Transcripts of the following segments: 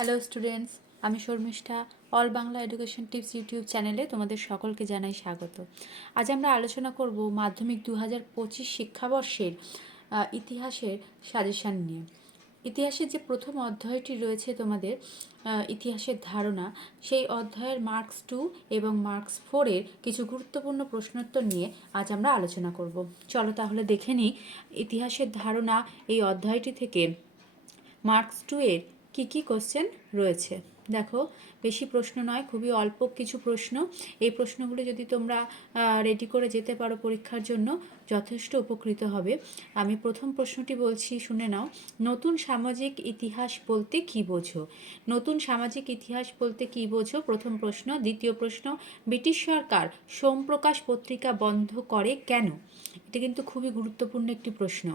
Hello students, আমি Sharmistha. All Bangla education tips YouTube চ্যানেলে তোমাদের সকলকে জানাই স্বাগত। আজ আমরা আলোচনা করব মাধ্যমিক 2025 শিক্ষাবর্ষের ইতিহাসের সাজেশান নিয়ে। ইতিহাসের যে প্রথম অধ্যায়টি রয়েছে তোমাদের ইতিহাসের ধারণা, সেই অধ্যায়ের মার্কস 2 এবং মার্কস 4-এর কিছু গুরুত্বপূর্ণ প্রশ্নোত্তর নিয়ে আজ আমরা আলোচনা করব। চলো তাহলে দেখে নিই ইতিহাসের ধারণা এই অধ্যায়টি থেকে মার্কস 2-এর কী কী কোশ্চেন রয়েছে। দেখো, বেশি প্রশ্ন নয়, খুবই অল্প কিছু প্রশ্ন। এই প্রশ্নগুলো যদি তোমরা রেডি করে যেতে পারো পরীক্ষার জন্য, যথেষ্ট উপকৃত হবে। আমি প্রথম প্রশ্নটি বলছি, শুনে নাও। নতুন সামাজিক ইতিহাস বলতে কী বোঝো? নতুন সামাজিক ইতিহাস বলতে কী বোঝো, প্রথম প্রশ্ন। দ্বিতীয় প্রশ্ন, ব্রিটিশ সরকার সোমপ্রকাশ পত্রিকা বন্ধ করে কেন? এটা কিন্তু খুবই গুরুত্বপূর্ণ একটি প্রশ্ন।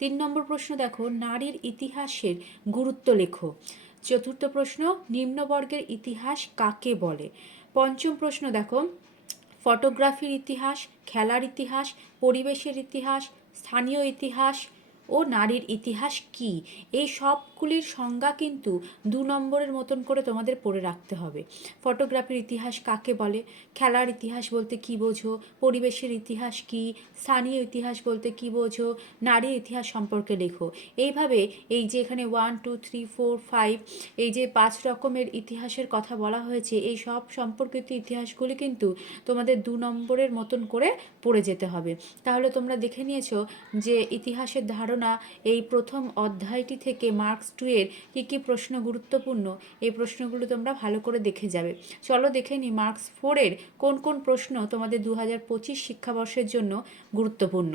3 নম্বর প্রশ্ন দেখো, নারীর ইতিহাসের গুরুত্ব লেখো। চতুর্থ প্রশ্ন, নিম্নবর্গের ইতিহাস কাকে বলে? পঞ্চম প্রশ্ন দেখো, ফটোগ্রাফির ইতিহাস, খেলার ইতিহাস, পরিবেশের ইতিহাস, স্থানীয় ইতিহাস ও নারীর ইতিহাস কি? এই সবগুলির সংজ্ঞা কিন্তু 2 নম্বরের মতন করে তোমাদের পড়ে রাখতে হবে। ফটোগ্রাফির ইতিহাস কাকে বলে, খেলার ইতিহাস বলতে কী বোঝো, পরিবেশের ইতিহাস কি, স্থানীয় ইতিহাস বলতে কী বোঝো, নারীর ইতিহাস সম্পর্কে লেখো। এইভাবে এই যে এখানে 1 2 3 4 5 এই যে 5 রকমের ইতিহাসের কথা বলা হয়েছে, এই সব সম্পর্কিত ইতিহাসগুলি কিন্তু তোমাদের 2 নম্বরের মতন করে পড়ে যেতে হবে। তাহলে তোমরা দেখে নিয়েছো যে ইতিহাসের ধারণা এই প্রথম অধ্যায়টি থেকে মার্কস 2-এর কী কী প্রশ্ন গুরুত্বপূর্ণ, এই প্রশ্নগুলো তোমরা ভালো করে দেখে যাবে। চলো দেখে নিই মার্কস 4-এর কোন কোন প্রশ্ন তোমাদের 2025 শিক্ষাবর্ষের জন্য গুরুত্বপূর্ণ।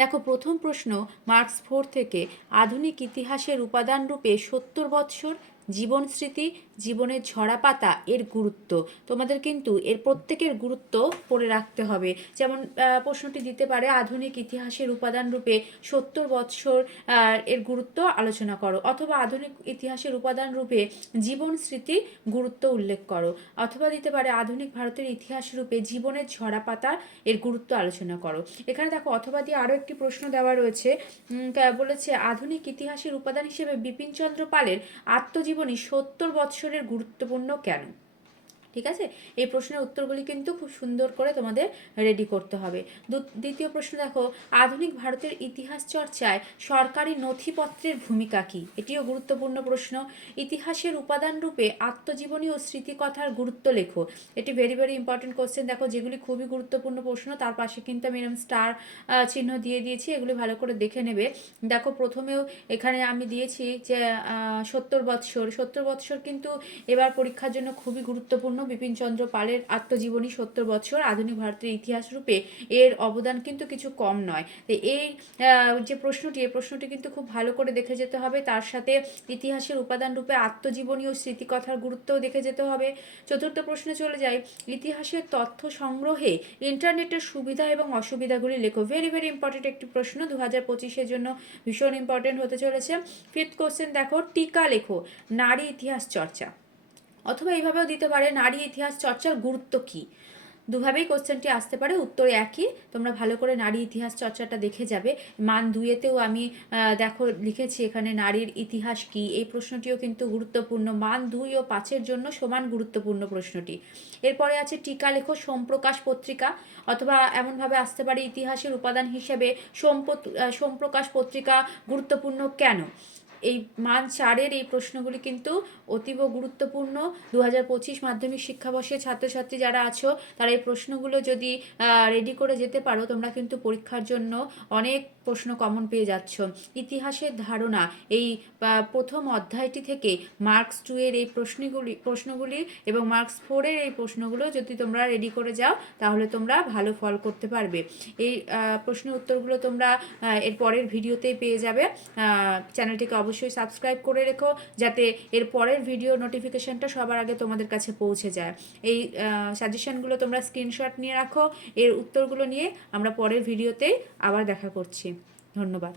দেখো, প্রথম প্রশ্ন মার্কস 4 থেকে, আধুনিক ইতিহাসের উপাদান রূপে 70 বৎসর, জীবন স্মৃতি, জীবনের ঝরাপাতা এর গুরুত্ব। তোমাদের কিন্তু এর প্রত্যেকের গুরুত্ব পড়ে রাখতে হবে। যেমন প্রশ্নটি দিতে পারে, আধুনিক ইতিহাসের উপাদান রূপে 70 বৎসর এর গুরুত্ব আলোচনা করো, অথবা আধুনিক ইতিহাসের উপাদান রূপে জীবন স্মৃতির গুরুত্ব উল্লেখ করো, অথবা দিতে পারে আধুনিক ভারতের ইতিহাস রূপে জীবনের ঝরাপাতা এর গুরুত্ব আলোচনা করো। এখানে দেখো, অথবা দিয়ে আরও একটি প্রশ্ন দেওয়া রয়েছে, বলেছে আধুনিক ইতিহাসের উপাদান হিসেবে বিপিনচন্দ্র পালের আত্মজীবনী 70 বৎসরের গুরুত্বপূর্ণ কেন? ঠিক আছে, এই প্রশ্নের উত্তরগুলি কিন্তু খুব সুন্দর করে তোমাদের রেডি করতে হবে। দ্বিতীয় প্রশ্ন দেখো, আধুনিক ভারতের ইতিহাস চর্চায় সরকারি নথিপত্রের ভূমিকা কী? এটিও গুরুত্বপূর্ণ প্রশ্ন। ইতিহাসের উপাদান রূপে আত্মজীবনী ও স্মৃতিকথার গুরুত্ব লেখো। এটি ভেরি ভেরি ইম্পর্টেন্ট কোশ্চেন। দেখো, যেগুলি খুবই গুরুত্বপূর্ণ প্রশ্ন, তার পাশে কিন্তু আমি এরকম স্টার চিহ্ন দিয়ে দিয়েছি, এগুলি ভালো করে দেখে নেবে। দেখো, প্রথমেও এখানে আমি দিয়েছি যে 70 বৎসর। 70 বৎসর কিন্তু এবার পরীক্ষার জন্য খুবই গুরুত্বপূর্ণ। বিপিনচন্দ্র পালের আত্মজীবনী 70 বছর, আধুনিক ভারতের ইতিহাস রূপে এর অবদান কিন্তু কিছু কম নয়। তো এই যে প্রশ্নটি, এই প্রশ্নটি কিন্তু খুব ভালো করে দেখে যেতে হবে। তার সাথে ইতিহাসের উপাদান রূপে আত্মজীবনী ও স্মৃতিকথার গুরুত্বও দেখে যেতে হবে। চতুর্থ প্রশ্নে চলে যাই, ইতিহাসের তথ্য সংগ্রহে ইন্টারনেটের সুবিধা এবং অসুবিধাগুলি লেখো। ভেরি ভেরি ইম্পর্টেন্ট একটি প্রশ্ন, 2025-এর জন্য ভীষণ ইম্পর্টেন্ট হতে চলেছে। ফিফথ কোশ্চেন দেখো, টিকা লেখো, নারী ইতিহাস চর্চা। অথবা এইভাবেও দিতে পারে, নারী ইতিহাস চর্চার গুরুত্ব কী? দুভাবেই কোশ্চেনটি আসতে পারে, উত্তর একই। তোমরা ভালো করে নারী ইতিহাস চর্চাটা দেখে যাবে। মান 2-এতেও আমি দেখো লিখেছি এখানে নারীর ইতিহাস কি, এই প্রশ্নটিও কিন্তু গুরুত্বপূর্ণ। মান 2 ও 5-এর জন্য সমান গুরুত্বপূর্ণ প্রশ্নটি। এরপরে আছে টিকা লেখো সোমপ্রকাশ পত্রিকা, অথবা এমনভাবে আসতে পারে ইতিহাসের উপাদান হিসেবে সোমপ্রকাশ পত্রিকা গুরুত্বপূর্ণ কেন? এই মান 4-এর এই প্রশ্নগুলি কিন্তু অতীব গুরুত্বপূর্ণ। 2025 মাধ্যমিক শিক্ষাবর্ষের ছাত্রছাত্রী যারা আছো, তারা এই প্রশ্নগুলো যদি রেডি করে যেতে পারো, তোমরা কিন্তু পরীক্ষার জন্য অনেক প্রশ্ন কমন পেয়ে যাচ্ছ। ইতিহাসের ধারণা এই প্রথম অধ্যায়টি থেকে মার্কস 2-এর এই প্রশ্নগুলি এবং মার্কস 4-এর এই প্রশ্নগুলো যদি তোমরা রেডি করে যাও, তাহলে তোমরা ভালো ফল করতে পারবে। এই প্রশ্নের উত্তরগুলো তোমরা এর পরের ভিডিওতেই পেয়ে যাবে। চ্যানেলটিকে অবশ্যই সাবস্ক্রাইব করে রেখো, যাতে এর পরের ভিডিও নোটিফিকেশানটা সবার আগে তোমাদের কাছে পৌঁছে যায়। এই সাজেশনগুলো তোমরা স্ক্রিনশট নিয়ে রাখো। এর উত্তরগুলো নিয়ে আমরা পরের ভিডিওতেই আবার দেখা করছি। ধন্যবাদ।